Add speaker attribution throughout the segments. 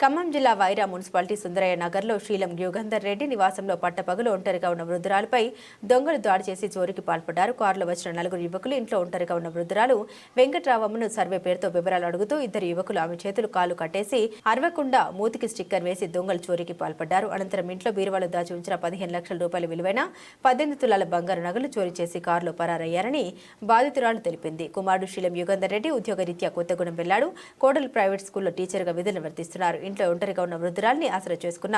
Speaker 1: ఖమ్మం జిల్లా వైరా మున్సిపాలిటీ సుందరయ్య నగర్లో శీలం యుగంధర్ రెడ్డి నివాసంలో పట్టపగులు ఒంటరిగా ఉన్న వృద్ధురాలపై దొంగలు దాడి చేసి చోరీకి పాల్పడ్డారు. కారులో వచ్చిన నలుగురు యువకులు ఇంట్లో ఒంటరిగా ఉన్న వృద్ధురాలు వెంకట్రావమ్మను సర్వే పేరుతో వివరాలు అడుగుతూ ఇద్దరు యువకులు ఆమె చేతులు కాలు కట్టేసి అరవకుండా మూతికి స్టిక్కర్ వేసి దొంగలు చోరీకి పాల్పడ్డారు. అనంతరం ఇంట్లో బీరువాలో దాచి ఉంచిన పదిహేను లక్షల రూపాయల విలువైన పద్దెనిమిది తులాల బంగారు నగలు చోరీ చేసి కారులో పరారయ్యారని బాధితురాలు తెలిపింది. కుమారుడు శీలం యుగంధర్ రెడ్డి ఉద్యోగరీత్యా కొత్తగూడెం వెళ్ళాడు. కోడలు ప్రైవేట్ స్కూల్లో టీచర్గా విధులు నిర్వర్తిస్తున్నారు. ఇంట్లో ఒంటరిగా ఉన్న వృద్ధురాల్ని ఆసరా చేసుకున్న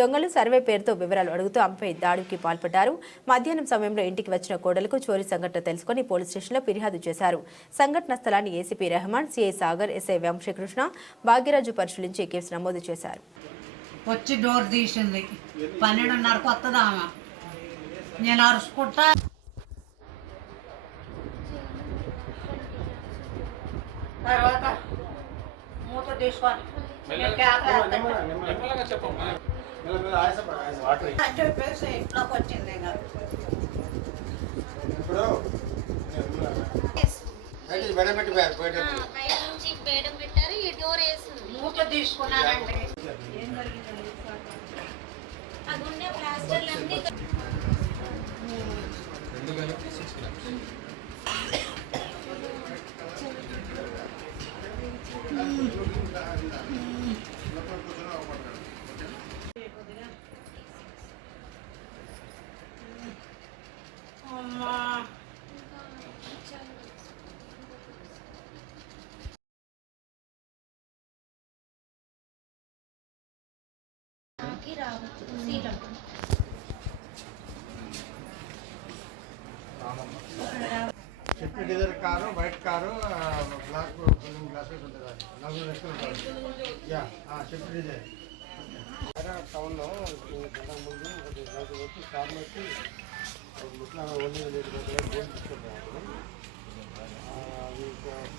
Speaker 1: దొంగలు సర్వే పేరుతో వివరాలు అడుగుతూ ఆమెపై దాడికి పాల్పడ్డారు. మధ్యాహ్నం సమయంలో ఇంటికి వచ్చిన కోడలకు చోరీ సంఘటన తెలుసుకుని పోలీస్ స్టేషన్లో ఫిర్యాదు చేశారు. సంఘటన స్థలాన్ని ACP Rehman CI Sagar SI Vamsikrishna Bhagyaraju పరిశీలించి కేసు నమోదు చేశారు.
Speaker 2: వచ్చి డోర్ తీసింది. పన్నెండున్నరకు వస్తుంది ఆమె? నేను అరుచుకుంటా తర్వాత మూత తీసుకొని నేను కేకలు వేస్తాను. అని చెప్పేసి ఇంట్లోకి వచ్చింది ఇంకా
Speaker 3: మేడం పెట్టిపోయారు పోయేట
Speaker 4: బయట నుంచి బేడం పెట్టారు ఈ డోర్ వేసింది
Speaker 2: మూత తీసుకున్నానండి
Speaker 4: అది ఉండే ప్లాస్టర్లు అన్ని
Speaker 2: అమ్మా.
Speaker 4: చెప్పి రావచ్చు
Speaker 3: car white car black glasses ఉంటుంది అది నలుగురు వ్యక్తులు ఉంటారు. యా టౌన్లో ముందు ఒకటి నలుగురు వచ్చి కార్లో వచ్చి ముస్లాం ఓన్లీ గోల్డ్ తీసుకుంటారు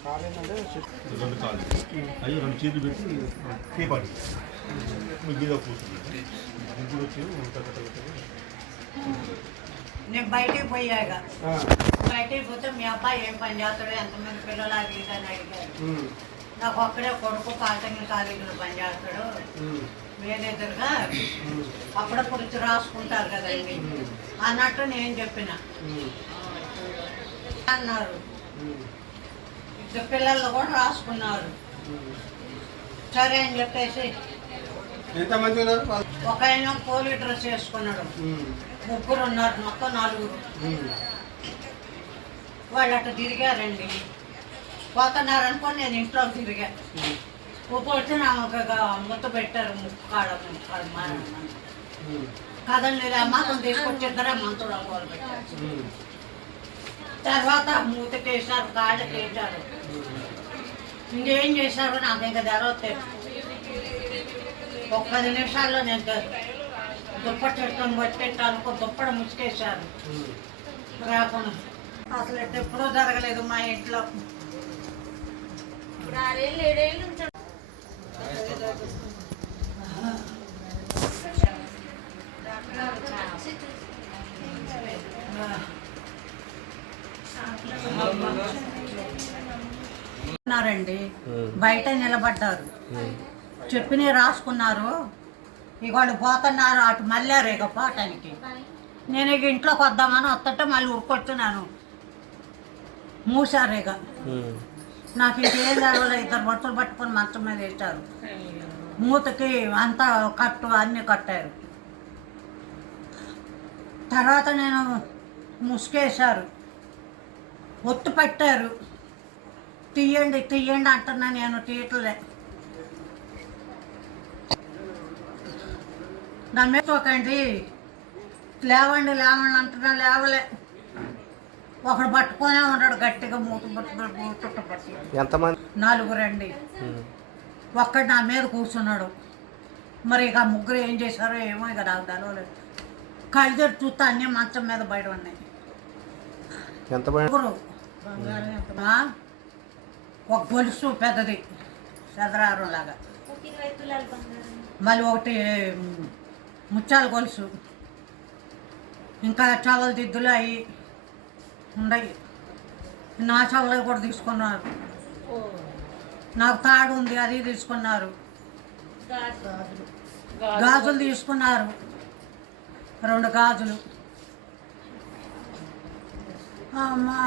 Speaker 3: కార్ ఏంటంటే షిఫ్ట్
Speaker 5: రెండు కాళ్ళు. అవి రెండు చేతులు పెట్టి తీపాటి ముగ్గులో కూర్చుంది ముగ్గురు వచ్చి కట్ట కట్ట
Speaker 2: నేను బయటికి పోయాక. బయటికి పోతే మీ అబ్బాయి ఏం పని చేస్తాడు ఎంతమంది పిల్లలు అది ఇది అని అడిగారు. నాకు ఒక్కడే కొడుకు పాలిటెక్నిక్ కాలేజీలో పని చేస్తాడు. వేరేదురుగా అప్పుడప్పుడు రాసుకుంటారు కదండి. అన్నట్టు నేను చెప్పిన. అన్నారు. ఇద్దరు పిల్లలు కూడా రాసుకున్నారు. సరే అని చెప్పేసి
Speaker 3: ఎంతమంది ఉన్నారు?
Speaker 2: ఒక ఆయన పోలీ డ్రెస్ వేసుకున్నాడు. ముగ్గురు ఉన్నారు మొత్తం నలుగురు. వాళ్ళు అట్లా తిరిగారండి. పోతున్నారు అనుకోని నేను ఇంట్లో తిరిగా. పోతే నాకు ఒక ముద్ద పెట్టారు ముక్కు కాడ కదండి అమ్మాతం తీసుకొచ్చి ఇద్దరే మంతుడు అమ్మవారు పెట్టారు. తర్వాత మూతకి వేసారు కాళ్ళకి వేసారు ఇంకేం చేశారు నాకు ఇంకా తెరవలేదు ఒక పది నిమిషాల్లో నేను దుప్పటి పెట్టుకొని పట్టుకెట్టాను ఒక దుప్పటి ముసుకేశారు. రాకుండా. అసలు ఎప్పుడూ జరగలేదు మా ఇంట్లో.
Speaker 4: ఇప్పుడు ఆరేళ్ళు ఏడేళ్ళు
Speaker 2: ఉన్నారండి. బయట నిలబడ్డారు. చెప్పినవి రాసుకున్నారు. ఇక వాళ్ళు పోతున్నారు అటు మళ్ళారు ఇక పోవటానికి. నేను ఇక ఇంట్లోకి వద్దామని వస్తుంటే మళ్ళీ ఉరుకొచ్చున్నాను మూసారు ఇక నాకు ఇంకేం జరగలేదు ఇద్దరు బట్టలు పట్టుకొని మంచం మీద వేశారు. మూతకి అంతా కట్టు అన్నీ కట్టారు. తర్వాత నేను ముసుకేశారు. ఒత్తు పెట్టారు. తీయండి తీయండి అంటున్నా నేను తీయట్లే. నా మీద ఒకండి లేవండి లేవండి అంటున్నా లేవలే. ఒకడు పట్టుకొనే ఉన్నాడు గట్టిగా మూత పట్టి
Speaker 3: ఎంతమంది?
Speaker 2: నలుగురండి ఒక్కడు నా మీద కూర్చున్నాడు. మరి ఇక ముగ్గురు ఏం చేశారో ఏమో ఇక నాకు తెలవలేదు. కళ్ళు చూస్తే అన్నీ మంచం మీద బయట ఉన్నాయి.
Speaker 3: ఎంత?
Speaker 2: ఒక గొలుసు పెద్దది చదరారం లాగా. మళ్ళీ ఒకటి ముచ్చాల గొలుసు. ఇంకా చావల దిద్దులు అవి ఉన్నాయి నా చవలవి కూడా తీసుకున్నారు. నాకు తాడు ఉంది అది తీసుకున్నారు.
Speaker 4: గాజులు
Speaker 2: గాజులు తీసుకున్నారు. రెండు గాజులు. అమ్మా.